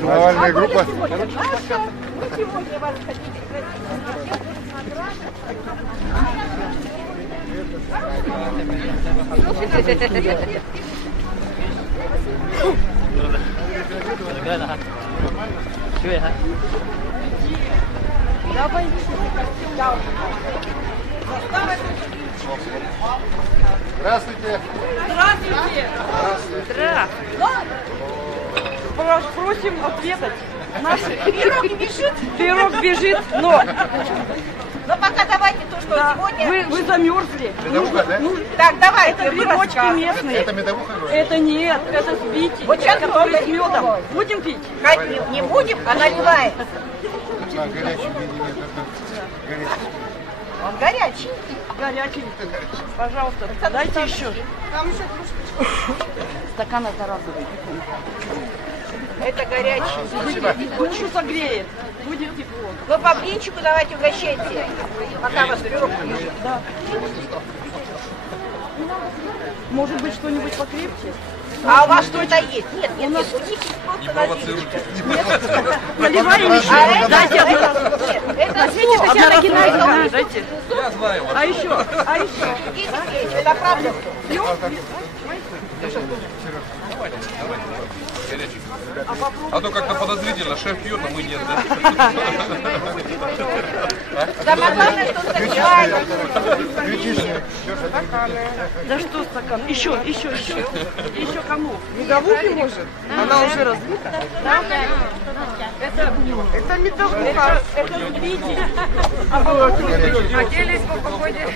Навальная группа. Здравствуйте. Здравствуйте. Здравствуйте. Просим ответить. Наш пирог бежит, но пока давайте то, что да, сегодня... вы замерзли. Медовуха, да? Так, давай, это грибочки местные. Это медовуха? Это нет, это сбитие. Вот сейчас который с медом. Будем пить? Не будем, а наливаем. А, горячий нет, это горячий. Он горячий. Горячий. Пожалуйста, дайте еще. Там еще кружка. Стакан одноразовый. Это горячий. Он еще согреет. Будет тепло. Вы по блинчику давайте угощайте, пока вас пирог лежит. Да. Может быть, что-нибудь покрепче? А у вас что-то есть? Нет, у них просто провоцируйте. Наливаем еще. Дайте одноразовый. Это Свете Татьяна Геннадьевна. Дайте. Я знаю. А еще? это правда. Горячий. А то как-то подозрительно, шеф пьет, а мы нет, да? Самое главное, что согревает. Да что стакан? Еще. Еще кому? Медовухи может? Она уже разбита? Да. Это медовуха. Это сбитие. Оделись по погоде.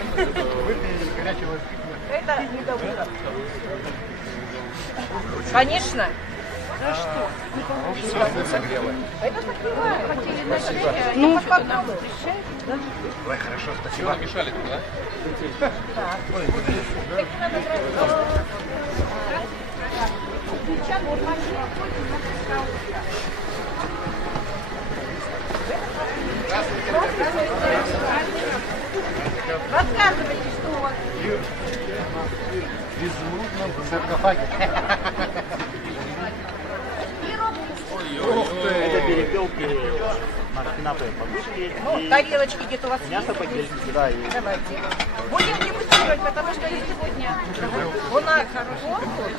Это медовуха. Конечно. Да что? Это согревает. Ну, Ой, хорошо, спасибо. Мешали тут, да? Рассказывайте, что у вас. В изумрудном саркофаге. Это перепелки марфинатовые подушки. Ну, тарелочки где-то у вас Мясо есть? подельники, да. И... Давайте. Будем дегустировать, потому что сегодня у нас конкурс.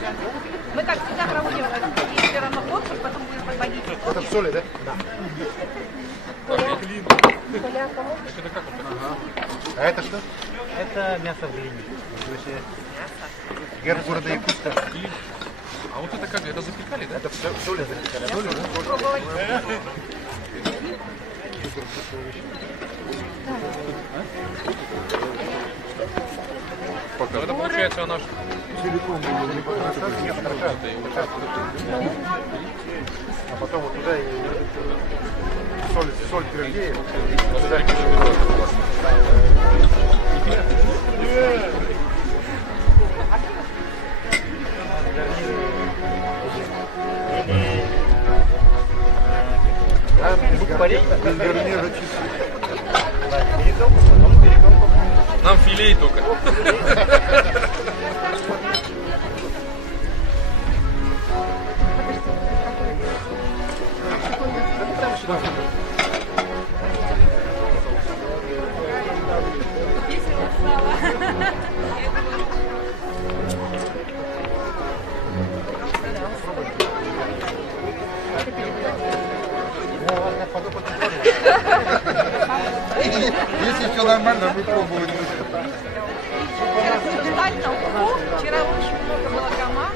Мы, как всегда, проводим все равно конкурс, потом будем подводить. Это в соли, да? Да. А это что? Это мясо в глине. Герб города Якутска. А вот это как? Это запекали, да? Это все в соли запекали. Ну, это получается она Целиком а потом вот туда и соль твердее. нам филей только. Если все нормально, мы пробуем. Вчера очень много было команд.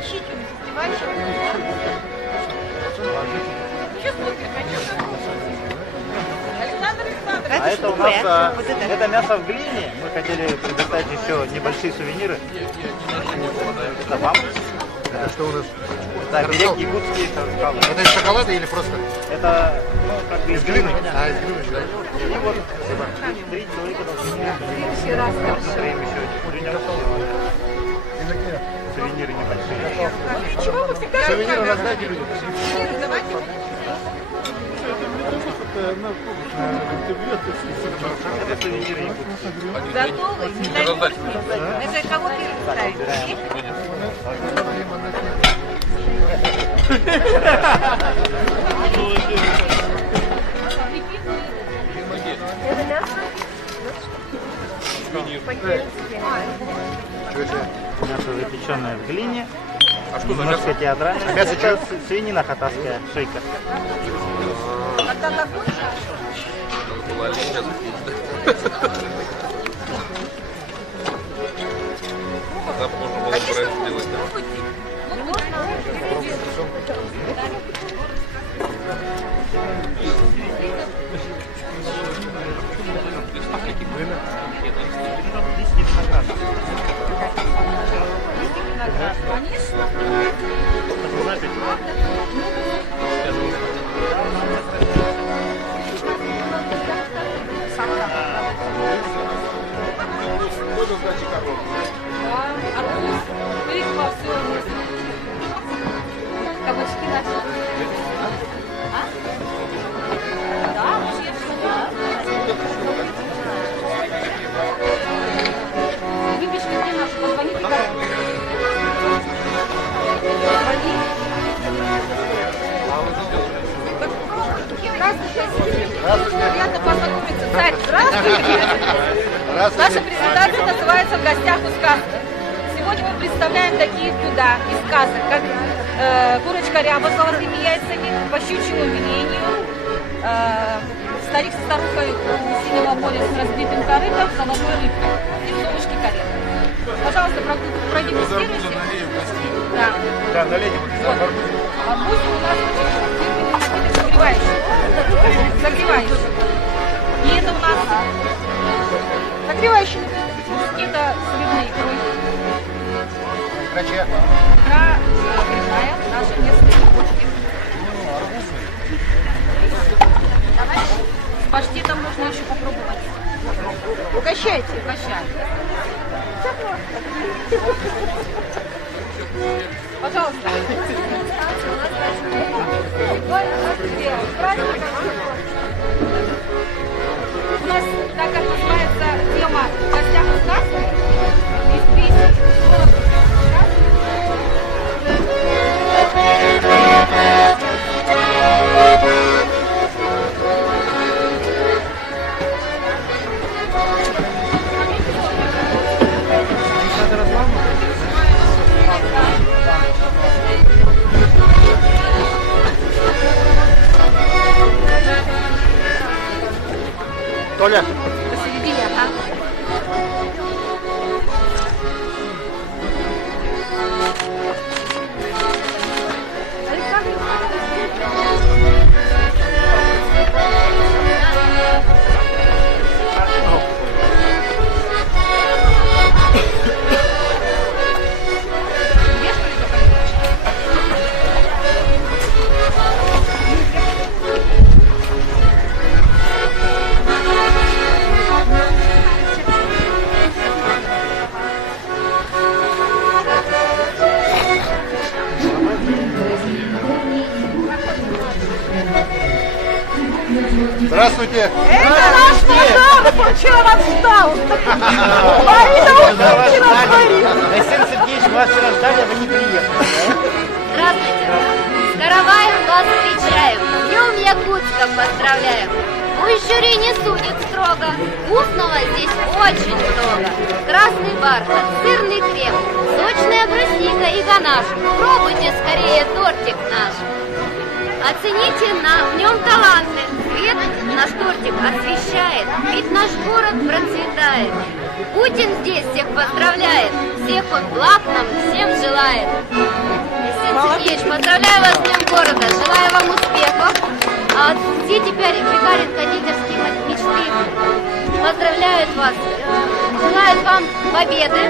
Ищите фестивальчик. Александр Александрович. А это у нас это мясо в глине. Мы хотели предоставить еще небольшие сувениры. Это вам. Что у нас? Да, берег якутские шоколады. Это из шоколада или просто? Это, ну, как Из глины? А, из глины, да. И вот 3 человека должны посмотрим еще сувениров. Сувениры небольшие. Ничего, мы всегда Сувениры раздайте людям. давайте. Это сувениры не будут. Готовы? Не дай бог. Это кого первым ставить? Мясо запеченное в глине. А что за Немножко мясо? театрально. Мясо Это свинина хатасская, шейка. Когда закончишь? Была оленья. Да, можно было бы сделать. Кабачки наши. А? Да, выбежь, где наши, позвони. Приятно познакомиться, царь. Здравствуйте. Наша презентация называется «В гостях у сказки». Сегодня мы представляем такие блюда из сказок, как курочка ряба с золотыми яйцами, по щучьему велению, старик со старухой у синего моря с разбитым корытом, золотой рыбкой и совушки кареты. Пожалуйста, продегустируйте. Да. Да, налейте вот Вот. Арбузик у нас фирменный напиток согревающий. Согревающий. И это у нас согревающий напиток. Это с рыбной икрой. Краче. Икра грибная, наши местные грибочки. С паштетом можно еще попробовать. Угощайте. Угощайте. Пожалуйста. У нас, так как называется тема «В гостях у сказки», из песен. Толя. Посередине, ага. Здравствуйте. Это наш подарок, вчера нас ждал. Марина Устинкина говорит. Василий Сергеевич, мы вас вчера ждали, а вы не приехали. Здравствуйте! С караваем вас встречаем, днем Якутска поздравляем. Пусть жюри не судит строго, вкусного здесь очень много. Красный бархат, сырный крем, сочная брусника и ганаш. Пробуйте скорее тортик наш. Оцените в нем таланты, свет наш тортик освещает, ведь наш город процветает. Путин здесь всех поздравляет, всех он благ нам всем желает. Василий Сергеевич, поздравляю вас с Днем города, желаю вам успехов. А все теперь пригарят кондитерские мечты. Поздравляют вас, желают вам победы,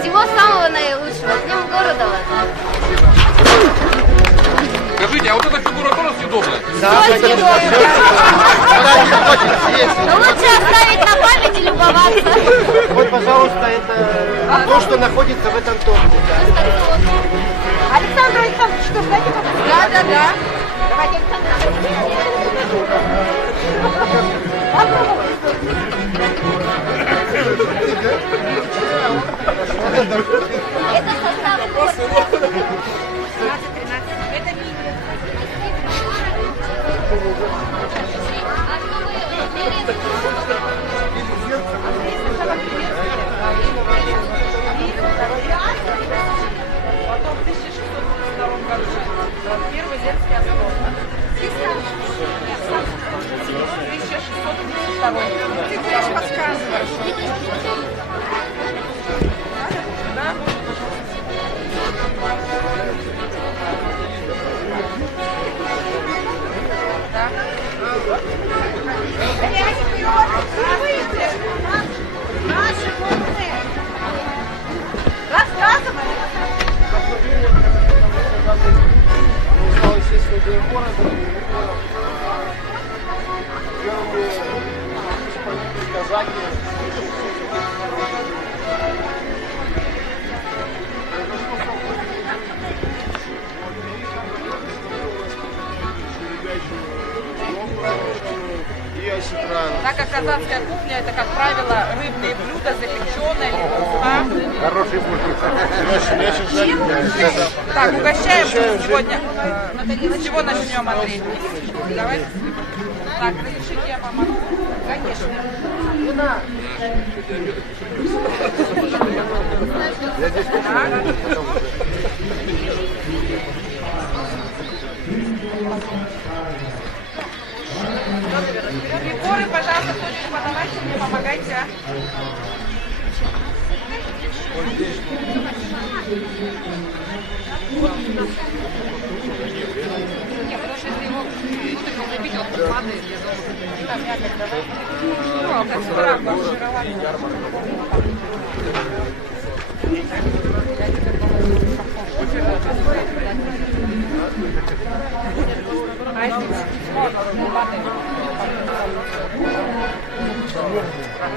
всего самого наилучшего. С Днем города вас! Скажите, а вот эта фигура тоже съедобная? Но лучше оставить на память и любоваться. Вот, пожалуйста, это то, что находится в этом торте. Александр Александрович, что, дайте попробовать? Да. Давайте, Александр. Это состав торта. 13. Это мини. А что вы делаете? Потом в 1632 году первый Ленский остров. 1632. Ты знаешь, подсказываешь. Да? Да. Наши волны. Рассказывай. Так как казахская кухня, это, как правило, рыбные блюда, запеченные, лепуха. Хороший мультик. Так, угощаем сегодня. С чего начнем, Андрей? Давай. Так, разрешите, я помогу? Конечно. Приборы, пожалуйста, кто-нибудь подавайте мне, помогайте.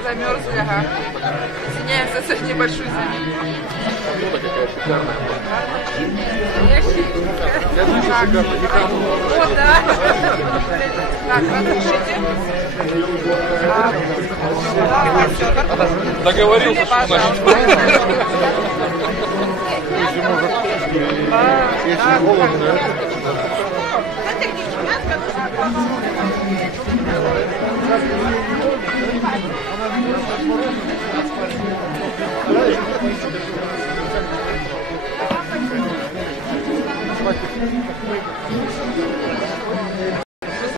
Замерзли, ага. Извиняемся за небольшую заминку. Вот, да. Так, разрешите. Договорился, что значит. Если холодно, Это не мясо,